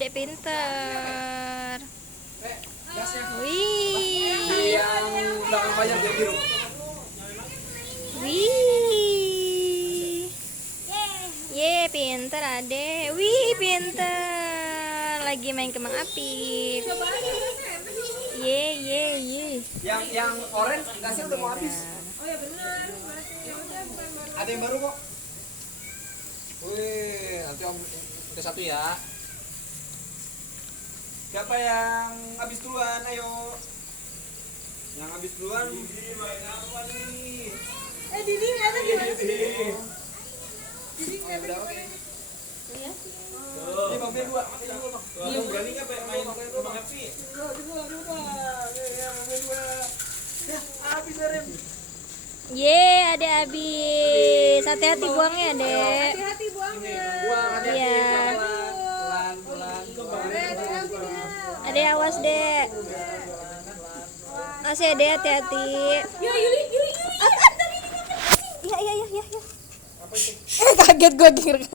Adek pinter. Wih. Yang belakang banyak dia biru. Wih. Ye, pinter adek. Wih, pinter. Lagi main kembang api. Ye. Yang orange gasnya udah mau habis. Oh ya benar. Ada yang baru kok. Wih, nanti om ke satu ya. Siapa yang habis duluan? Ayo. Yang habis duluan. Didi main apa nih? Didi ada gimana sih? Didi Oh, udah oke. Iya. Ini Bang Bel dua. Bang berani nggak main kembang api? Dua. Ya, Bang Bel dua. Ya, habis Rem. Ye, adek habis. Hati-hati buangnya, adek. Hati-hati buangnya. Buang hati-hati. Iya. Pelan. Hati-hati ya. Adek awas, dek. Masih adek hati-hati. Ya, Yuli. Iya. Kaget gue denger.